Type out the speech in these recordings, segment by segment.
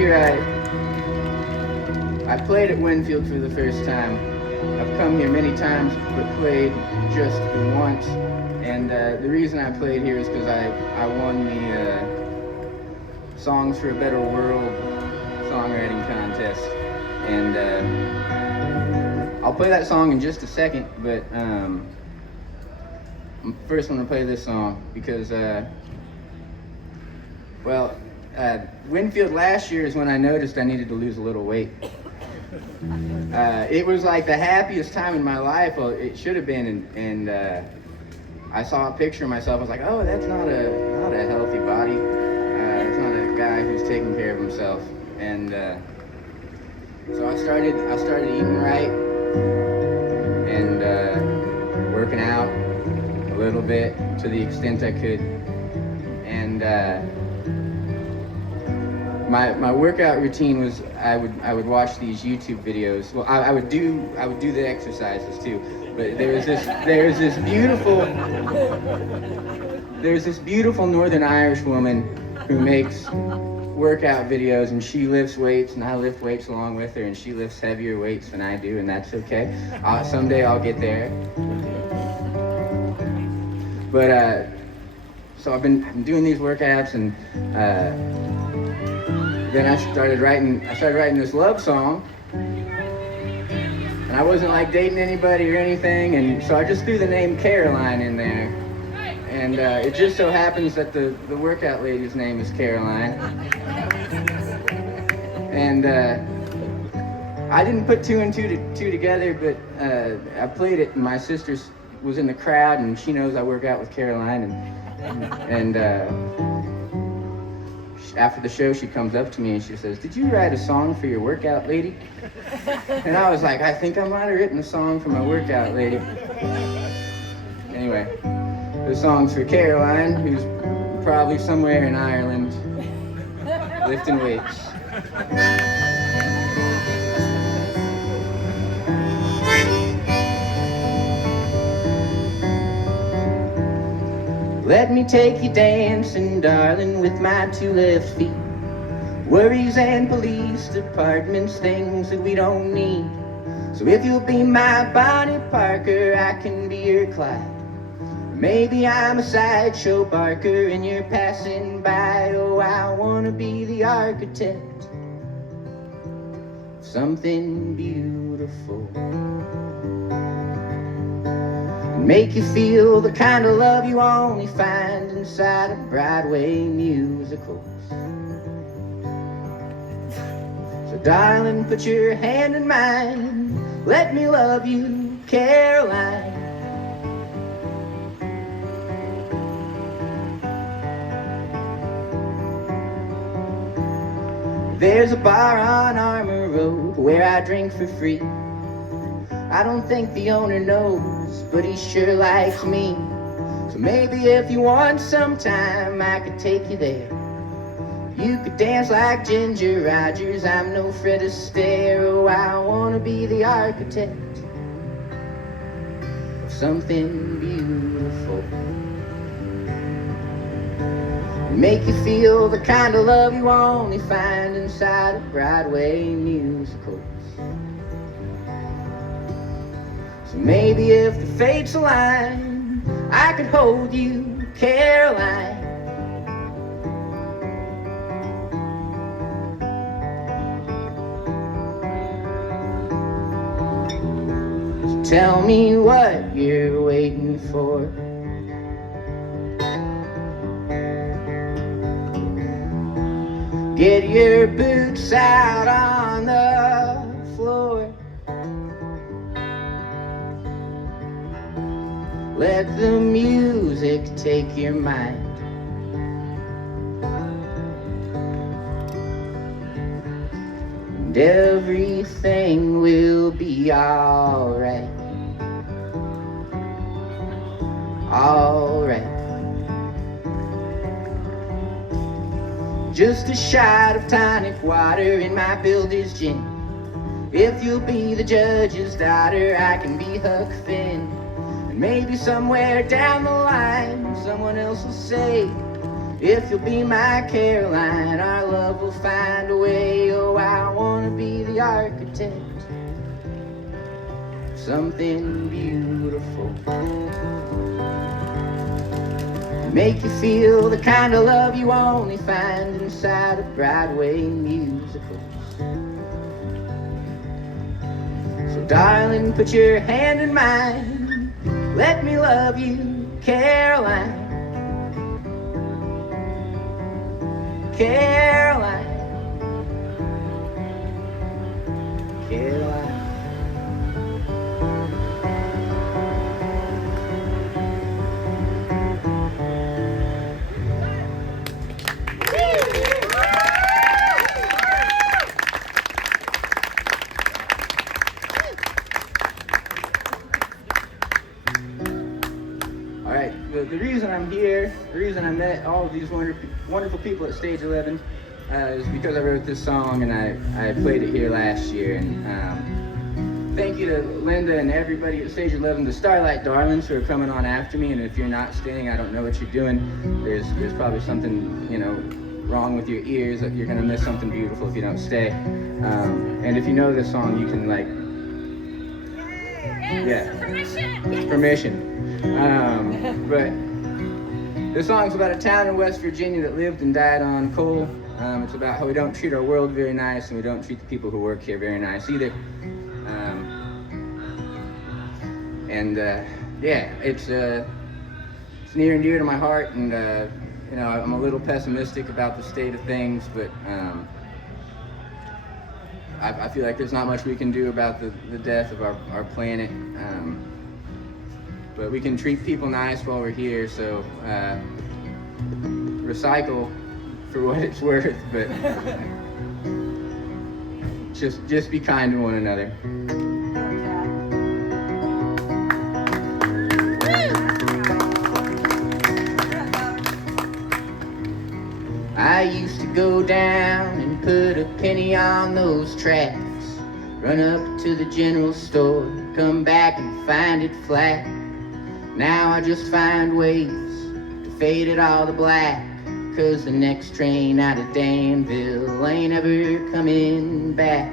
year I played at Winfield for the first time. I've come here many times, but played just the once. And the reason I played here is because I won the Songs for a Better World songwriting contest. And I'll play that song in just a second, but I'm first going to play this song because, Winfield last year is when I noticed I needed to lose a little weight. It was like the happiest time in my life. Well, it should have been, and I saw a picture of myself. I was like, oh, that's not a healthy body. It's not a guy who's taking care of himself. And so I started eating right and working out a little bit to the extent I could. And my workout routine was I would watch these YouTube videos. Well, I would do the exercises too. But there's this beautiful Northern Irish woman who makes workout videos, and she lifts weights, and I lift weights along with her, and she lifts heavier weights than I do, and that's okay. Someday I'll get there. But so I've been doing these workouts, and then I started writing this love song, and I wasn't like dating anybody or anything, and so I just threw the name Caroline in there. And it just so happens that the workout lady's name is Caroline. And I didn't put two and two together, but I played it, and my sister was in the crowd, and she knows I work out with Caroline, and after the show, she comes up to me and she says, "Did you write a song for your workout lady?" And I was like, I think I might have written a song for my workout lady. Anyway, the song's for Caroline, who's probably somewhere in Ireland lifting weights. Let me take you dancing, darling, with my two left feet. Worries and police departments, things that we don't need. So if you'll be my Bonnie Parker, I can be your Clyde. Maybe I'm a sideshow barker and you're passing by. Oh, I wanna be the architect of something beautiful. Make you feel the kind of love you only find inside of Broadway musicals. So darling, put your hand in mine, let me love you, Caroline. There's a bar on Armour Road where I drink for free. I don't think the owner knows, but he sure likes me. So maybe if you want some time, I could take you there. You could dance like Ginger Rogers, I'm no Fred Astaire. Oh, I wanna be the architect of something beautiful. Make you feel the kind of love you only find inside of Broadway musicals. So maybe if the fates align, I could hold you, Caroline. So tell me what you're waiting for. Get your boots out on the floor. Let the music take your mind. And everything will be alright. Alright. Just a shot of tonic water in my builder's gin. If you'll be the judge's daughter, I can be Huck Finn. And maybe somewhere down the line, someone else will say, If you'll be my Caroline, our love will find a way. Oh, I wanna be the architect of something beautiful. Make you feel the kind of love you only find inside of Broadway musicals. So darling, put your hand in mine. Let me love you, Caroline. Caroline. Caroline. All right, the reason I'm here, the reason I met all of these wonderful people at Stage 11 is because I wrote this song and I played it here last year. And thank you to Linda and everybody at Stage 11, the Starlight Darlings who are coming on after me. And if you're not staying, I don't know what you're doing. There's probably something, wrong with your ears. You're gonna miss something beautiful if you don't stay. And if you know this song, you can permission. But this song's about a town in West Virginia that lived and died on coal. It's about how we don't treat our world very nice and we don't treat the people who work here very nice either. It's near and dear to my heart, and I'm a little pessimistic about the state of things, but I feel like there's not much we can do about the death of our planet. But we can treat people nice while we're here, so recycle for what it's worth, but just be kind to one another. I used to go down and put a penny on those tracks, run up to the general store, come back and find it flat. Now I just find ways to fade it all to black, 'cause the next train out of Danville ain't ever coming back.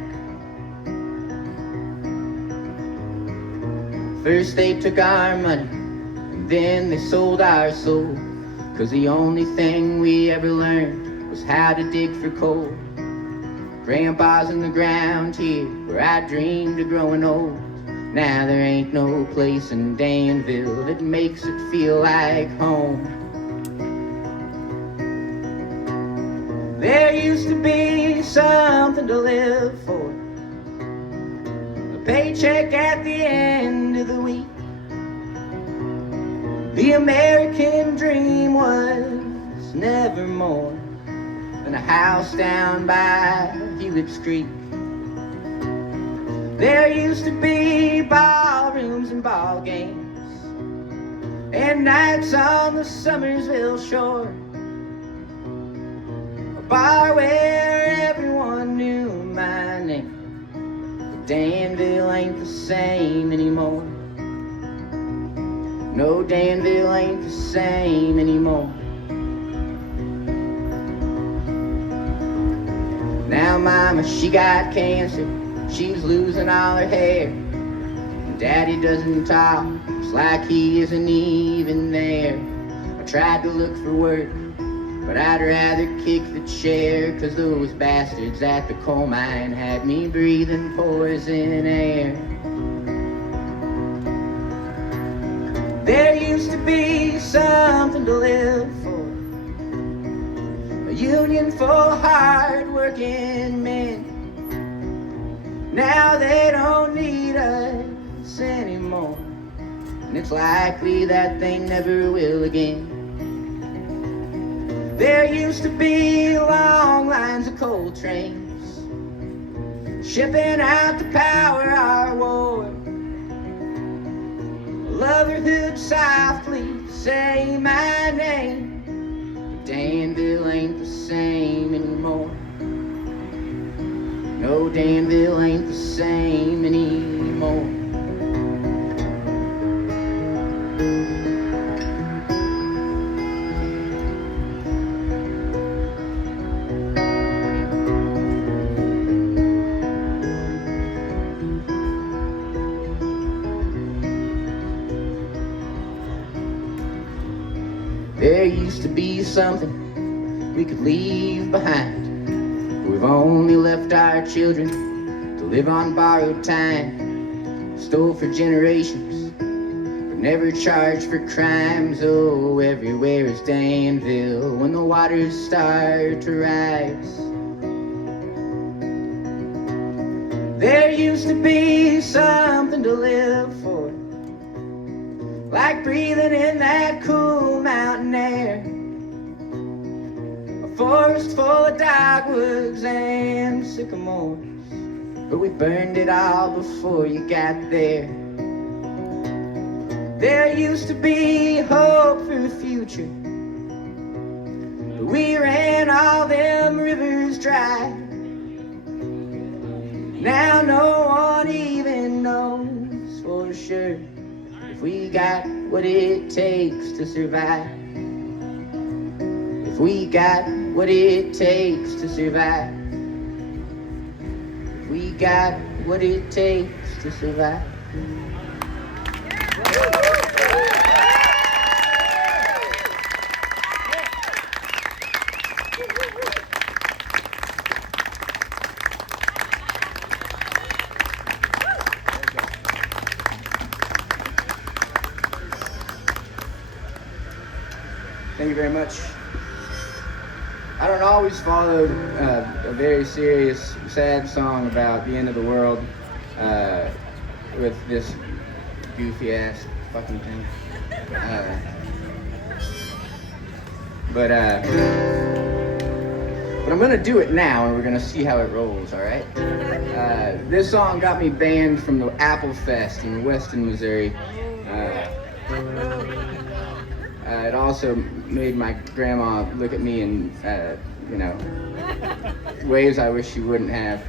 First they took our money, and then they sold our soul, 'cause the only thing we ever learned was how to dig for coal. Grandpa's in the ground here where I dreamed of growing old. Now there ain't no place in Danville that makes it feel like home. There used to be something to live for, a paycheck at the end of the week. The American dream was never more than a house down by Hewitt's Creek. There used to be ballrooms and ball games, and nights on the Summersville shore, a bar where everyone knew my name. But Danville ain't the same anymore. No, Danville ain't the same anymore. Now mama, she got cancer, she's losing all her hair. And Daddy doesn't talk, it's like he isn't even there. I tried to look for work, but I'd rather kick the chair, 'cause those bastards at the coal mine had me breathing poison air. There used to be something to live for, a union for hard-working men. Now they don't need us anymore, and it's likely that they never will again. There used to be long lines of coal trains, shipping out to power our war. A lover who'd softly say my name, but Danville ain't the same anymore. No, Danville ain't the same anymore. used to be something we could leave behind. We've only left our children to live on borrowed time. Stole for generations, but never charged for crimes. Oh, everywhere is Danville when the waters start to rise. There used to be something to live for, like breathing in that cool mountain air. A forest full of dogwoods and sycamores, but we burned it all before you got there. There used to be hope for the future, but we ran all them rivers dry. Now no one even knows for sure if we got what it takes to survive. If we got what it takes to survive. If we got what it takes to survive. Thank you very much. I don't always follow a very serious, sad song about the end of the world with this goofy ass fucking thing. But I'm gonna do it now, and we're gonna see how it rolls. All right. This song got me banned from the Apple Fest in Weston, Missouri. It also made my grandma look at me in, ways I wish she wouldn't have.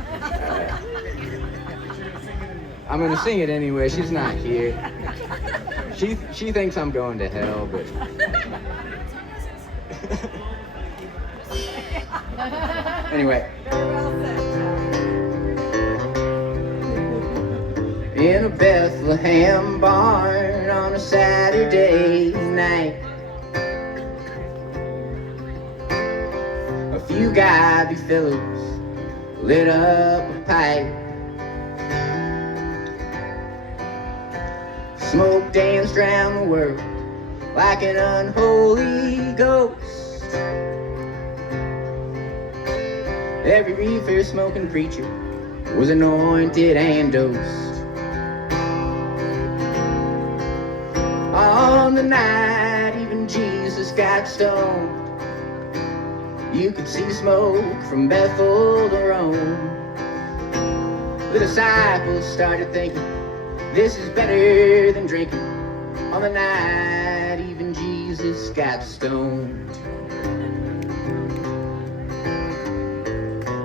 I'm gonna sing it anyway. She's not here. She thinks I'm going to hell, but anyway. In a Bethlehem barn on a Saturday night, a few gobby fellows lit up a pipe. Smoke danced round the world like an unholy ghost. Every reefer smoking preacher was anointed and dosed. On the night even Jesus got stoned, you could see smoke from Bethel to Rome. The disciples started thinking, this is better than drinking. On the night even Jesus got stoned.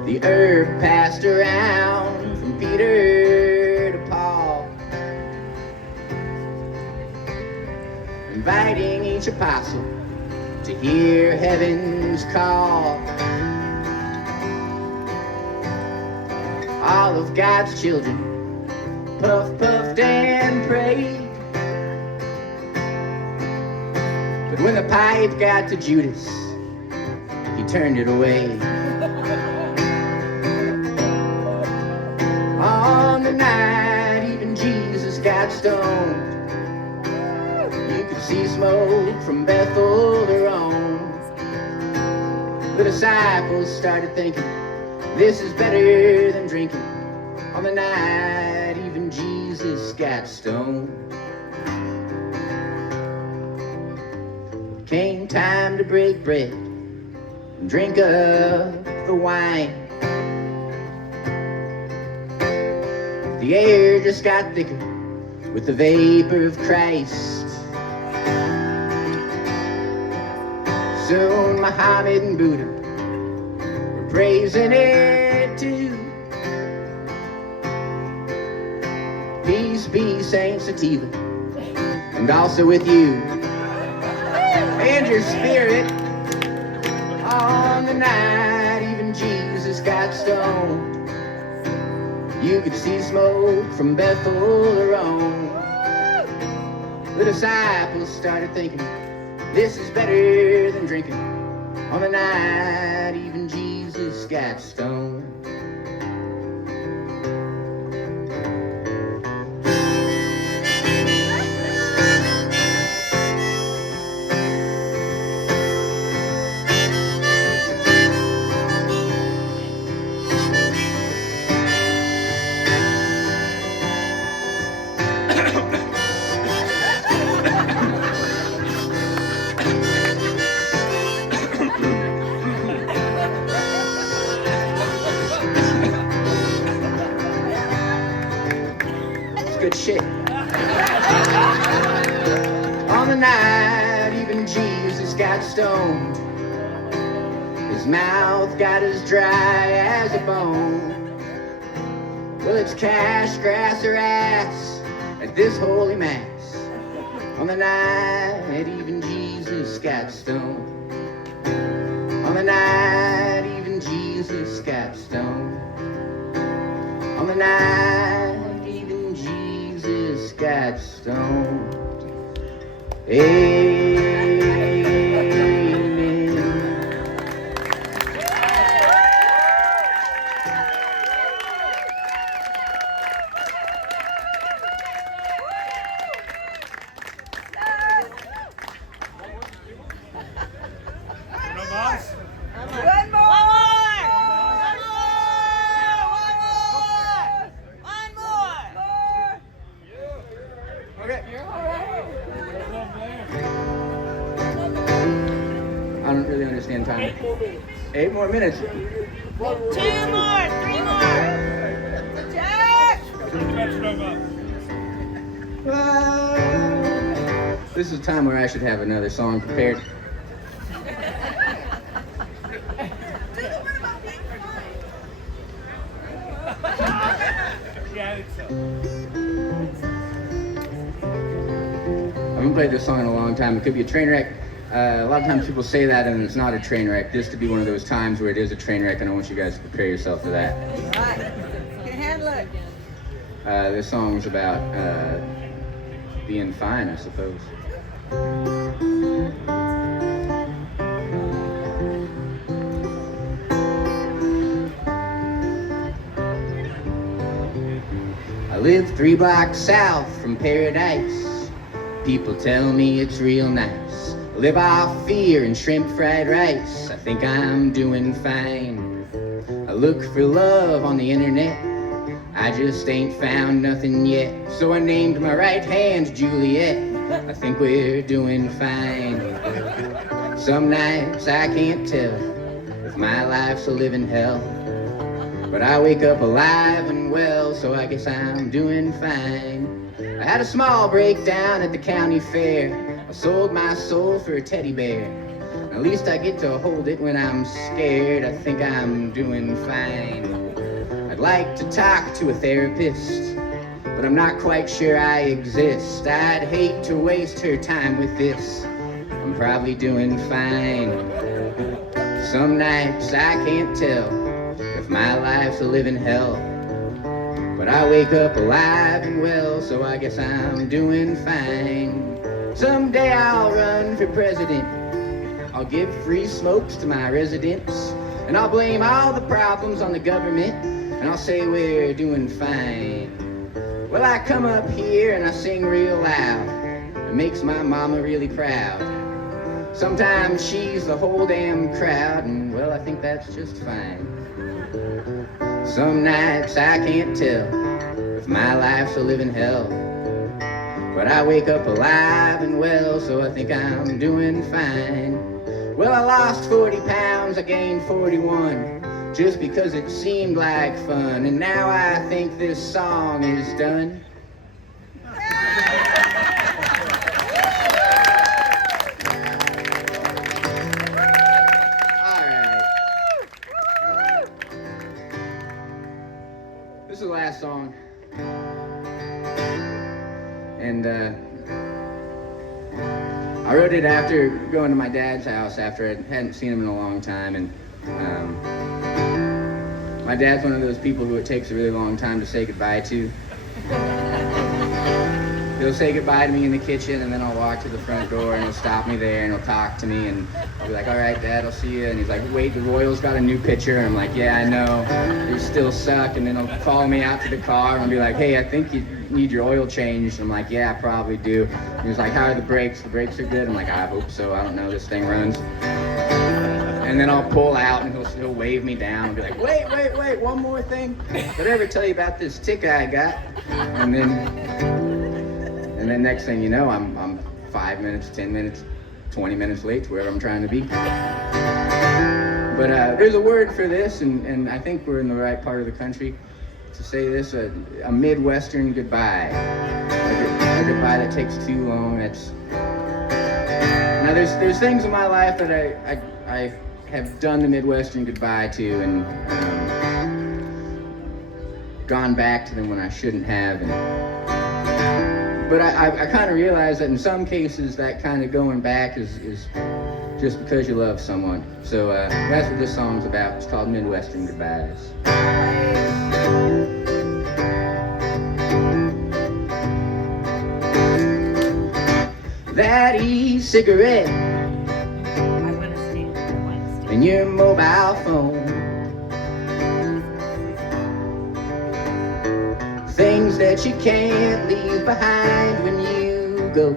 The herb passed around from Peter to Paul, inviting each apostle to hear heaven's call. All of God's children puffed and prayed, but when the pipe got to Judas, he turned it away. On the night even Jesus got stoned, you could see smoke from Bethel to Rome. The disciples started thinking, this is better than drinking. On the night even Jesus got stoned. Came time to break bread and drink up the wine. The air just got thicker with the vapor of Christ. Soon Muhammad and Buddha were praising it too. Peace be Saint Sativa, and also with you and your spirit. On the night even Jesus got stoned, you could see smoke from Bethel to Rome. The disciples started thinking, This is better than drinking on the night even Jesus got stoned. Good shit. On the night even Jesus got stoned, his mouth got as dry as a bone. Well, it's cash, grass, or ass at this holy mass. On the night even Jesus got stoned. On the night even Jesus got stoned. On the night got stoned. Amen. One more! I don't really understand time. 8 more minutes. 2 more, 3 more. Jack! This is a time where I should have another song prepared. Do the one about being fine. Yeah, I think so. I haven't played this song in a long time. It could be a train wreck. A lot of times people say that and it's not a train wreck. This could be one of those times where it is a train wreck, and I want you guys to prepare yourself for that. Right. You can handle it. This song's about being fine, I suppose. I live 3 blocks south from paradise. People tell me it's real nice. Live off fear and shrimp fried rice. I think I'm doing fine. I look for love on the internet. I just ain't found nothing yet. So I named my right hand Juliet. I think we're doing fine. Some nights I can't tell if my life's a living hell. But I wake up alive and well, so I guess I'm doing fine. I had a small breakdown at the county fair. I sold my soul for a teddy bear. At least I get to hold it when I'm scared. I think I'm doing fine. I'd like to talk to a therapist, but I'm not quite sure I exist. I'd hate to waste her time with this. I'm probably doing fine. Some nights I can't tell if my life's a living hell. But I wake up alive and well, so I guess I'm doing fine. Someday I'll run for president. I'll give free smokes to my residents. And I'll blame all the problems on the government. And I'll say we're doing fine. Well, I come up here and I sing real loud. It makes my mama really proud. Sometimes she's the whole damn crowd, and well, I think that's just fine. Some nights I can't tell if my life's a living hell. But I wake up alive and well, so I think I'm doing fine. Well, I lost 40 pounds, I gained 41, just because it seemed like fun. And now I think this song is done. This is the last song, and I wrote it after going to my dad's house after I hadn't seen him in a long time, and my dad's one of those people who it takes a really long time to say goodbye to. he'll say goodbye to me in the kitchen, and then I'll walk to the front door, and he'll stop me there, and he'll talk to me, and I'll be like, all right, Dad, I'll see you. And he's like, wait, the Royals got a new pitcher. And I'm like, yeah, I know. They still suck. And then he'll follow me out to the car and be like, hey, I think you need your oil changed. I'm like, yeah, I probably do. And he's like, how are the brakes? The brakes are good. I'm like, I hope so. I don't know. This thing runs. And then I'll pull out, and he'll wave me down and be like, wait, one more thing. Did I ever tell you about this ticket I got? And then next thing you know, I'm 5 minutes, 10 minutes, 20 minutes late to wherever I'm trying to be. But there's a word for this, and I think we're in the right part of the country to say this, a Midwestern goodbye. A goodbye that takes too long. Now there's things in my life that I have done the Midwestern goodbye to, and gone back to them when I shouldn't have. But I kind of realized that in some cases that kind of going back is just because you love someone. So that's what this song's about. It's called Midwestern Goodbyes. That e-cigarette and your mobile phone, things that you can't leave behind when you go.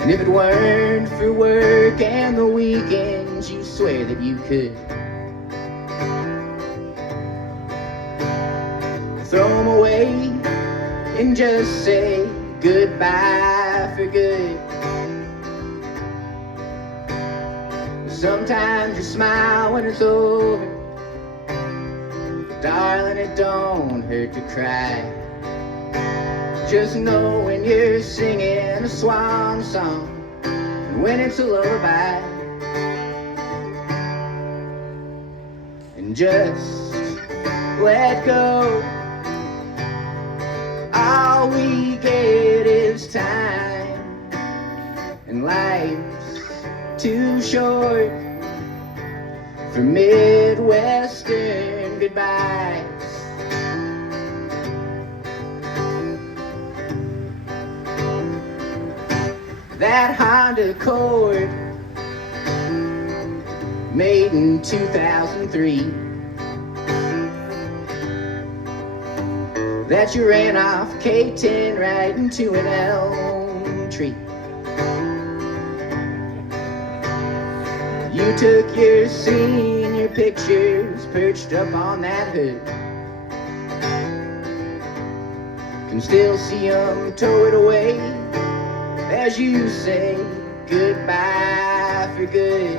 And if it weren't for work and the weekends, you swear that you could throw them away and just say goodbye for good. Sometimes you smile when it's over, but darling, it don't hurt to cry. Just know when you're singing a swan song, and when it's a lullaby, and just let go. All we get is time, and life's too short for Midwestern goodbyes. That Honda Accord, made in 2003, that you ran off K10 right into an elm tree. You took your senior pictures perched up on that hood. Can still see them towed away as you say goodbye for good.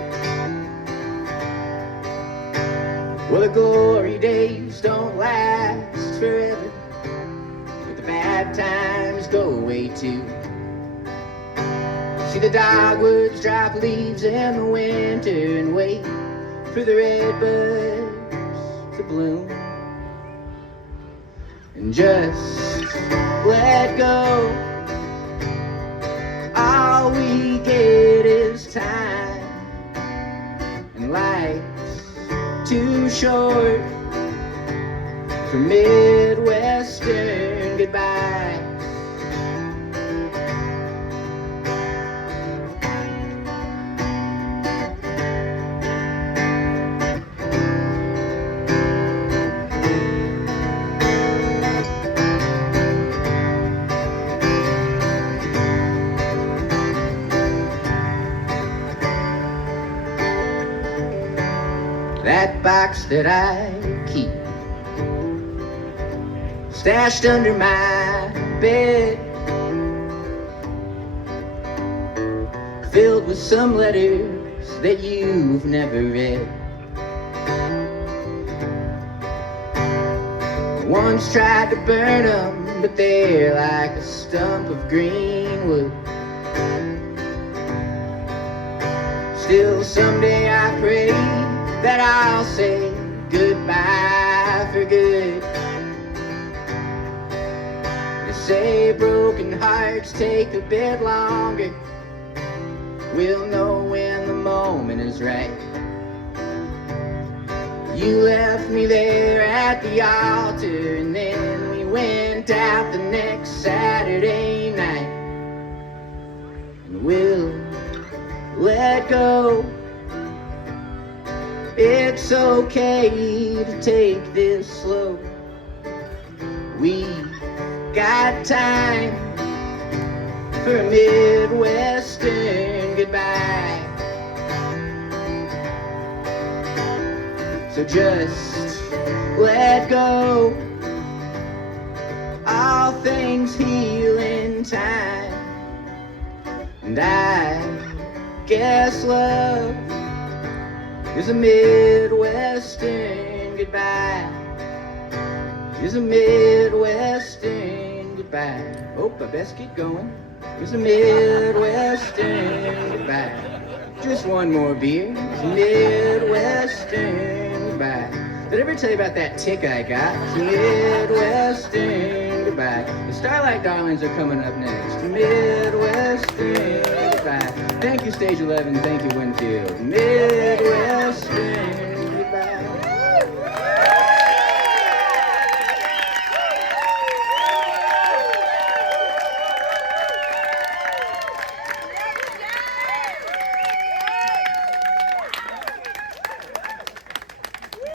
Well, the glory days don't last forever, but the bad times go away too. See the dogwoods drop leaves in the winter and wait for the redbuds to bloom. And just let go. All we get is time, and life's too short for Midwestern goodbyes. That box that I keep stashed under my bed, filled with some letters that you've never read. Once tried to burn them, but they're like a stump of green wood. Still someday I pray that I'll say goodbye for good. They say broken hearts take a bit longer. We'll know when the moment is right. You left me there at the altar, and then we went checked out the next Saturday night, and we'll let go. It's okay to take this slow. We got time for a Midwestern goodbye. So just let go. All things heal in time. And I guess love is a Midwestern goodbye. Is a Midwestern goodbye. Oh, I best get going. It's a Midwestern goodbye. Just one more beer. It's a Midwestern goodbye. Did I ever tell you about that tick I got? It's a Midwestern goodbye. The Starlight Darlings are coming up next. Midwestern goodbye. Thank you, Stage 11. Thank you, Winfield. Midwestern